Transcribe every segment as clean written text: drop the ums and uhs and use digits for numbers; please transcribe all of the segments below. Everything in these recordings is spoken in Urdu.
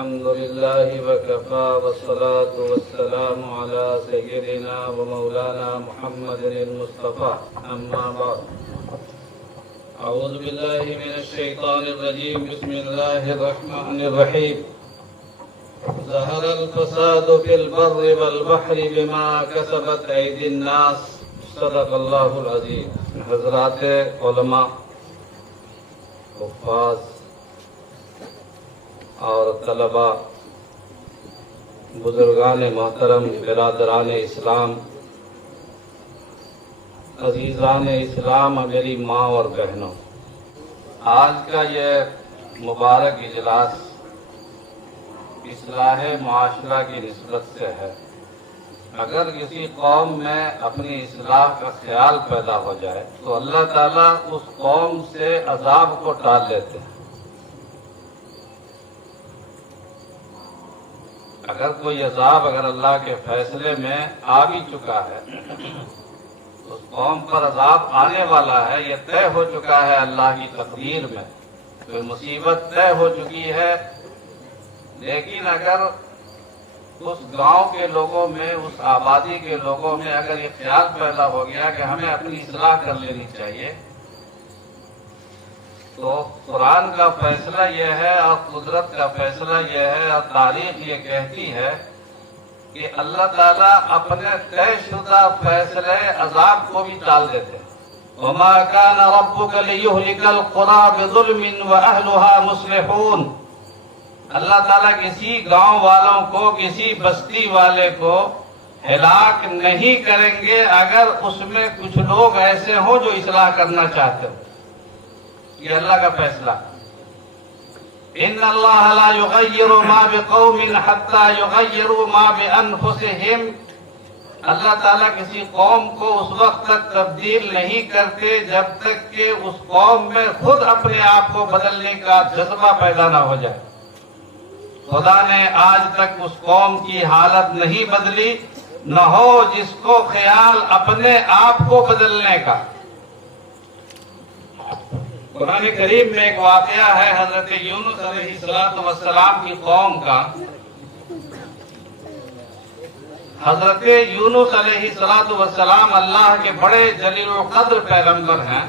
الحمد لله وكفى والصلاة والسلام على سيدنا ومولانا محمد المصطفى أما بعد أعوذ بالله من الشيطان الرجيم بسم الله الرحمن الرحيم ظهر الفساد في البر والبحر بما كسبت أيدي الناس صدق الله العظيم. حضرات علماء، حفاظ اور طلباء، بزرگان محترم، برادران اسلام، عزیزان اسلام، میری ماں اور بہنوں، آج کا یہ مبارک اجلاس اصلاح معاشرہ کی نسبت سے ہے. اگر کسی قوم میں اپنی اصلاح کا خیال پیدا ہو جائے تو اللہ تعالیٰ اس قوم سے عذاب کو ٹال لیتے ہیں. اگر کوئی عذاب اگر اللہ کے فیصلے میں آ بھی چکا ہے، اس قوم پر عذاب آنے والا ہے، یہ طے ہو چکا ہے اللہ کی تقدیر میں، کوئی مصیبت طے ہو چکی ہے. لیکن اگر اس گاؤں کے لوگوں میں، اس آبادی کے لوگوں میں اگر یہ خیال پیدا ہو گیا کہ ہمیں اپنی اصلاح کر لینی چاہیے، تو قرآن کا فیصلہ یہ ہے اور قدرت کا فیصلہ یہ ہے اور تاریخ یہ کہتی ہے کہ اللہ تعالیٰ اپنے طے شدہ فیصلے عذاب کو بھی ٹال دیتے ہیں. وَمَا كَانَ رَبُّكَ لِيُهْلِكَ الْقُرَىٰ بِظُلْمٍ وَأَهْلُهَا مُصْلِحُونَ. اللہ تعالیٰ کسی گاؤں والوں کو، کسی بستی والے کو ہلاک نہیں کریں گے اگر اس میں کچھ لوگ ایسے ہوں جو اصلاح کرنا چاہتے ہیں. یہ اللہ کا فیصلہ. ان اللہ لا یغیر ما بقوم حتی یغیروا ما بانفسہم. اللہ تعالیٰ کسی قوم کو اس وقت تک تبدیل نہیں کرتے جب تک کہ اس قوم میں خود اپنے آپ کو بدلنے کا جذبہ پیدا نہ ہو جائے. خدا نے آج تک اس قوم کی حالت نہیں بدلی، نہ ہو جس کو خیال اپنے آپ کو بدلنے کا. قرآن کریم میں ایک واقعہ ہے حضرت یونس علیہ السلام کی قوم کا. حضرت یونس علیہ السلام اللہ کے بڑے جلیل القدر پیغمبر ہیں.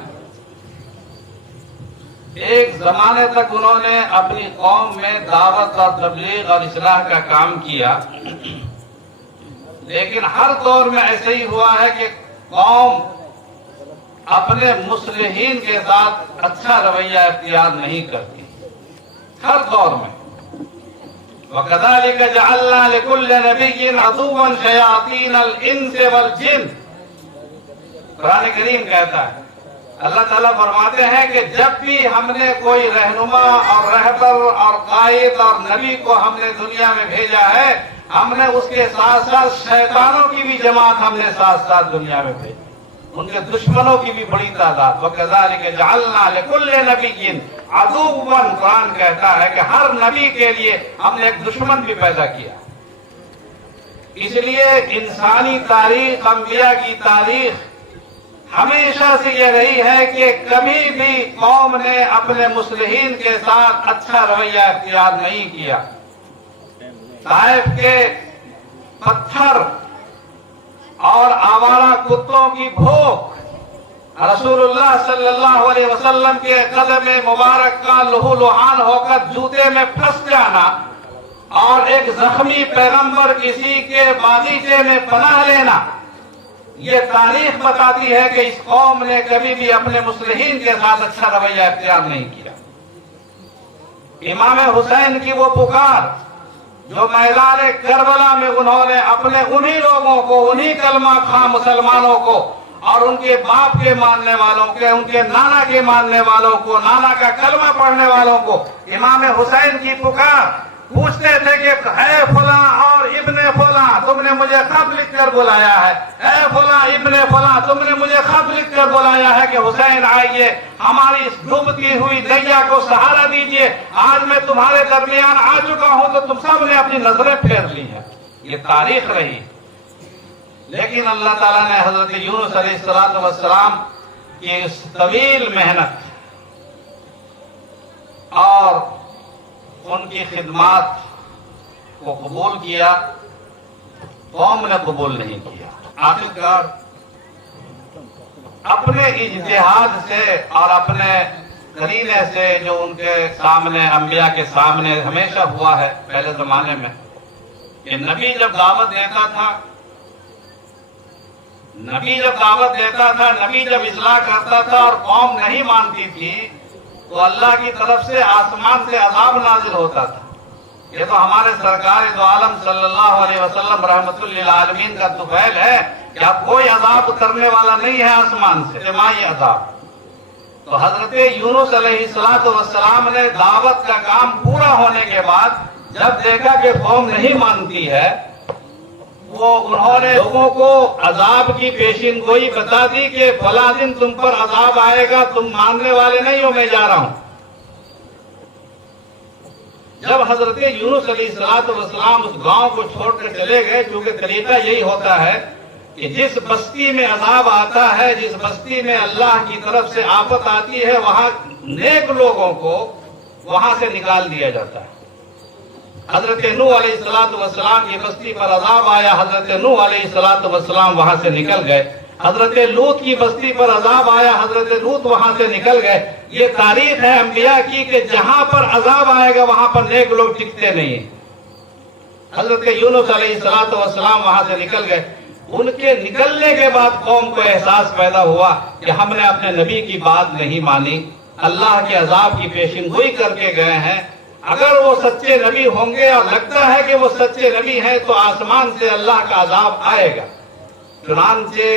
ایک زمانے تک انہوں نے اپنی قوم میں دعوت اور تبلیغ اور اصلاح کا کام کیا، لیکن ہر دور میں ایسے ہی ہوا ہے کہ قوم اپنے مصلحین کے ساتھ اچھا رویہ اختیار نہیں کرتی. ہر دور میں وَكَذَلِكَ جَعَلْنَا لِكُلِّ نَبِيٍّ عَدُوًّا شَيَاطِينَ الْإِنسِ وَالْجِنِّ. قرآن کریم کہتا ہے، اللہ تعالیٰ فرماتے ہیں کہ جب بھی ہم نے کوئی رہنما اور رہبر اور قائد اور نبی کو ہم نے دنیا میں بھیجا ہے، ہم نے اس کے ساتھ ساتھ شیطانوں کی بھی جماعت ہم نے ساتھ ساتھ دنیا میں بھیجی، ان کے دشمنوں کی بھی بڑی تعداد. وَكَذَلِكَ جَعَلْنَا لِكُلِّ نَبِيٍّ عَدُوًّا. قرآن کہتا ہے کہ ہر نبی کے لیے ہم نے ایک دشمن بھی پیدا کیا. اس لیے انسانی تاریخ، انبیاء کی تاریخ ہمیشہ سے یہ رہی ہے کہ کبھی بھی قوم نے اپنے مصلحین کے ساتھ اچھا رویہ اختیار نہیں کیا. طائف کے پتھر اور آوارہ کتوں کی بھوک، رسول اللہ صلی اللہ علیہ وسلم کے قدم مبارک کا لہو لہان ہو کر جوتے میں پھنس جانا اور ایک زخمی پیغمبر کسی کے باغیچے میں پناہ لینا، یہ تاریخ بتاتی ہے کہ اس قوم نے کبھی بھی اپنے مصلحین کے ساتھ اچھا رویہ اختیار نہیں کیا. امام حسین کی وہ پکار جو میدان کربلا میں انہوں نے اپنے انہی لوگوں کو، انہی کلمہ خواہ مسلمانوں کو اور ان کے باپ کے ماننے والوں کے، ان کے نانا کے ماننے والوں کو، نانا کا کلمہ پڑھنے والوں کو امام حسین کی پکار پوچھتے تھے کہ اے فلاں اور ابن فلاں تم نے مجھے خط لکھ کر بلایا ہے، اے فلاں ابن فلاں تم نے مجھے خط لکھ کر بلایا ہے کہ حسین آئیے، ہماری اس ڈوبتی ہوئی دریا کو سہارا دیجئے. آج میں تمہارے درمیان آ چکا ہوں تو تم سب نے اپنی نظریں پھیر لی ہیں. یہ تاریخ رہی. لیکن اللہ تعالیٰ نے حضرت یونس علیہ السلام کی اس طویل محنت اور ان کی خدمات کو قبول کیا، قوم نے قبول نہیں کیا۔ آخرکار اپنے اجتہاد سے اور اپنے قرینے سے جو ان کے سامنے، انبیاء کے سامنے ہمیشہ ہوا ہے پہلے زمانے میں، کہ نبی جب دعوت دیتا تھا، نبی جب اصلاح کرتا تھا اور قوم نہیں مانتی تھی تو اللہ کی طرف سے آسمان سے عذاب نازل ہوتا تھا۔ یہ تو ہمارے سرکار دو عالم صلی اللہ علیہ وسلم رحمت للعالمین کا طفیل ہے کہ اب کوئی عذاب اترنے والا نہیں ہے آسمان سے، اجتماعی عذاب۔ تو حضرت یونس علیہ السلام نے دعوت کا کام پورا ہونے کے بعد جب دیکھا کہ قوم نہیں مانتی ہے، انہوں نے لوگوں کو عذاب کی پیشین گوئی بتا دی کہ فلاں دن تم پر عذاب آئے گا، تم ماننے والے نہیں ہو، میں جا رہا ہوں۔ جب حضرت یونس علیہ السلام اس گاؤں کو چھوڑ کر چلے گئے، کیونکہ طریقہ یہی ہوتا ہے کہ جس بستی میں عذاب آتا ہے، جس بستی میں اللہ کی طرف سے آفت آتی ہے، وہاں نیک لوگوں کو وہاں سے نکال دیا جاتا ہے۔ حضرت نوح علیہ السلام کی بستی پر عذاب آیا، حضرت نوح علیہ السلام وہاں سے نکل گئے۔ حضرت لوط کی بستی پر عذاب آیا، حضرت لوط وہاں سے نکل گئے۔ یہ تاریخ ہے انبیاء کی کہ جہاں پر عذاب آئے گا وہاں پر نیک لوگ ٹکتے نہیں ہیں۔ حضرت یونس علیہ السلام وہاں سے نکل گئے۔ ان کے نکلنے کے بعد قوم کو احساس پیدا ہوا کہ ہم نے اپنے نبی کی بات نہیں مانی، اللہ کے عذاب کی پیشین گوئی کر کے گئے ہیں۔ اگر وہ سچے نبی ہوں گے اور لگتا ہے کہ وہ سچے نبی ہیں تو آسمان سے اللہ کا عذاب آئے گا۔ چنانچہ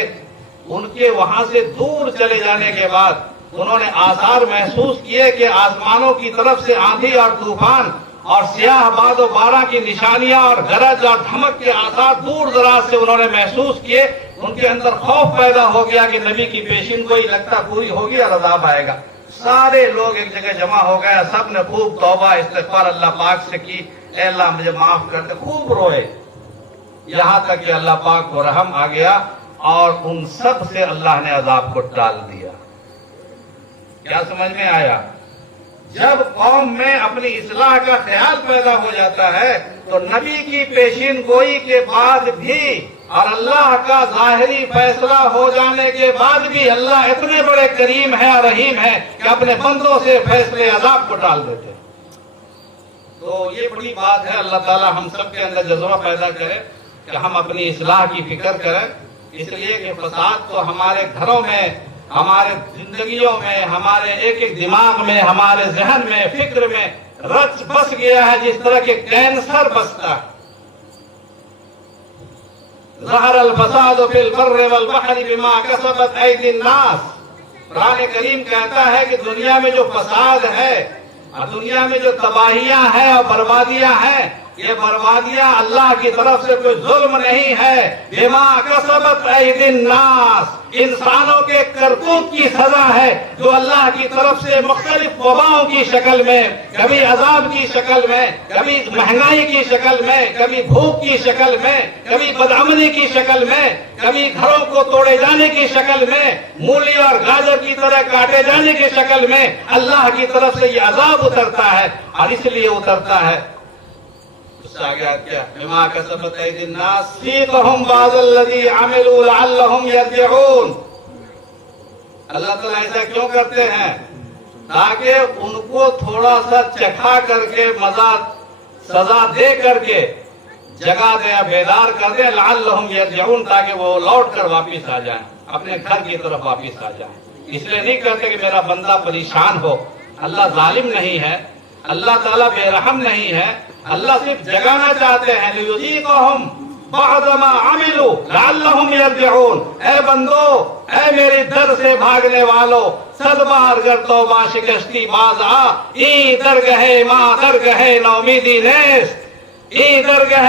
ان کے وہاں سے دور چلے جانے کے بعد انہوں نے آثار محسوس کیے کہ آسمانوں کی طرف سے آندھی اور طوفان اور سیاہ باد و بارہ کی نشانیاں اور گرج اور دھمک کے آثار دور دراز سے انہوں نے محسوس کیے۔ ان کے اندر خوف پیدا ہو گیا کہ نبی کی پیشین گوئی لگتا پوری ہوگی اور عذاب آئے گا۔ سارے لوگ ایک جگہ جمع ہو گئے، سب نے خوب توبہ استغفار اللہ پاک سے کی، اے اللہ مجھے معاف کر دے، خوب روئے، یہاں تک کہ اللہ پاک کو رحم آ گیا اور ان سب سے اللہ نے عذاب کو ٹال دیا۔ کیا سمجھ میں آیا؟ جب قوم میں اپنی اصلاح کا خیال پیدا ہو جاتا ہے تو نبی کی پیشین گوئی کے بعد بھی اور اللہ کا ظاہری فیصلہ ہو جانے کے بعد بھی اللہ اتنے بڑے کریم ہے اور رحیم ہے کہ اپنے بندوں سے فیصلے عذاب کو ٹال دیتے۔ تو یہ بڑی بات ہے، اللہ تعالی ہم سب کے اندر جذبہ پیدا کرے کہ ہم اپنی اصلاح کی فکر کریں، اس لیے کہ فساد تو ہمارے گھروں میں، ہمارے زندگیوں میں، ہمارے ایک ایک دماغ میں، ہمارے ذہن میں، فکر میں رچ بس گیا ہے، جس طرح کہ کینسر بستا ہے۔ ظہر الفساد فی البر والبحر بما کسبت ایدی الناس، قرآن کریم کہتا ہے کہ دنیا میں جو فساد ہے اور دنیا میں جو تباہیاں ہیں اور بربادیاں ہیں، یہ بربادیاں اللہ کی طرف سے کوئی ظلم نہیں ہے، بما کسبت ایدی الناس، انسانوں کے کرتوت کی سزا ہے جو اللہ کی طرف سے مختلف وباؤں کی شکل میں، کبھی عذاب کی شکل میں، کبھی مہنگائی کی شکل میں، کبھی بھوک کی شکل میں، کبھی بدامنی کی شکل میں، کبھی گھروں کو توڑے جانے کی شکل میں، مولی اور گاجر کی طرح کاٹے جانے کی شکل میں اللہ کی طرف سے یہ عذاب اترتا ہے، اور اس لیے اترتا ہے بما کسبت ایدی الناس ذیقھم بعض الذی عملوا لعلہم یرجعون۔ اللہ تعالیٰ ایسا کیوں کرتے ہیں؟ تاکہ ان کو تھوڑا سا چکھا کر کے مزہ سزا دے کر کے جگہ دے، بیدار کر دے، لعلہم یرجعون، تاکہ وہ لوٹ کر واپس آ جائیں، اپنے گھر کی طرف واپس آ جائیں۔ اس لیے نہیں کرتے کہ میرا بندہ پریشان ہو۔ اللہ ظالم نہیں ہے، اللہ تعالیٰ بے رحم نہیں ہے، اللہ صرف جگانا چاہتے ہیں، لیذیقہم بعض ما عملوا لعلہم یرجعون۔ اے بندو، اے میری در سے بھاگنے والو، صد بار گر توبہ شکستی باز آ، ای درگہ ماں درگہ نومیدی نیست، ای درگہ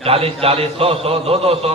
40-40, 100-100, 200-200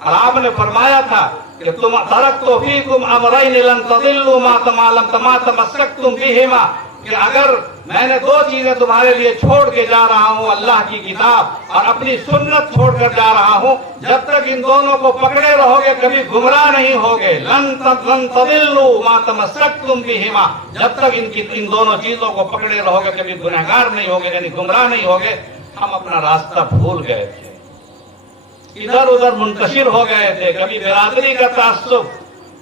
اور آپ نے فرمایا تھا کہ تم ترکت فیکم امرین لن تضلوا ما تمسکتم بہما، کہ اگر میں نے دو چیزیں تمہارے لیے چھوڑ کے جا رہا ہوں، اللہ کی کتاب اور اپنی سنت چھوڑ کر جا رہا ہوں، جب تک ان دونوں کو پکڑے رہو گے کبھی گمراہ نہیں ہوگے. لن تضلوا ما تمسکتم بہما، جب تک ان دونوں چیزوں کو پکڑے رہو گے کبھی گنہگار نہیں ہوگے، یعنی گمراہ نہیں ہوگے. ہم اپنا راستہ بھول گئے تھے، ادھر ادھر منتشر ہو گئے تھے، کبھی برادری کا تعصب،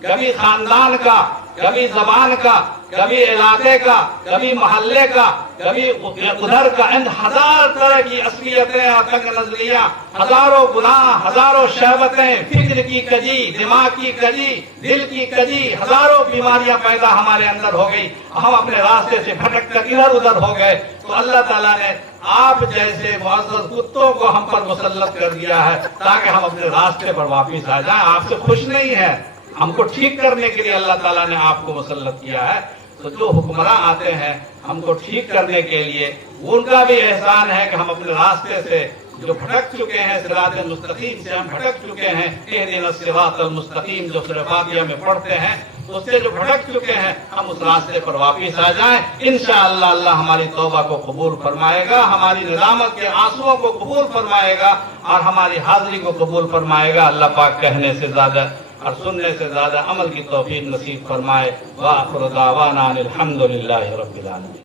کبھی خاندان کا، کبھی زبان کا، کبھی علاقے کا، کبھی محلے کا، کبھی ادھر کا. ہزار طرح کی اصلیتیں اور تنگ نظریاں، ہزاروں گناہ، ہزاروں شہوتیں، فکر کی کجی، دماغ کی کجی، دل کی کجی، ہزاروں بیماریاں پیدا ہمارے اندر ہو گئی. ہم اپنے راستے سے بھٹک کر ادھر ادھر ہو گئے. تو اللہ تعالیٰ نے آپ جیسے معزز کتوں کو ہم پر مسلط کر دیا ہے تاکہ ہم اپنے راستے پر واپس آ جائیں. آپ سے خوش نہیں ہے، ہم کو ٹھیک کرنے کے لیے اللہ تعالیٰ نے آپ کو مسلط کیا ہے. تو جو حکمراں آتے ہیں ہم کو ٹھیک کرنے کے لیے، ان کا بھی احسان ہے کہ ہم اپنے راستے سے جو بھٹک چکے ہیں، صراط مستقیم سے ہم بھٹک چکے ہیں. اہدنا الصراط المستقیم جو سورہ فاتحہ میں پڑھتے ہیں، اس سے جو بھٹک چکے ہیں ہم اس راستے پر واپس آ جائیں. انشاءاللہ اللہ ہماری توبہ کو قبول فرمائے گا، ہماری ندامت کے آنسوؤں کو قبول فرمائے گا اور ہماری حاضری کو قبول فرمائے گا. اللہ پاک کہنے سے زیادہ اور سننے سے زیادہ عمل کی توفیق نصیب فرمائے. وآخر دعوانا الحمدللہ رب العالمین.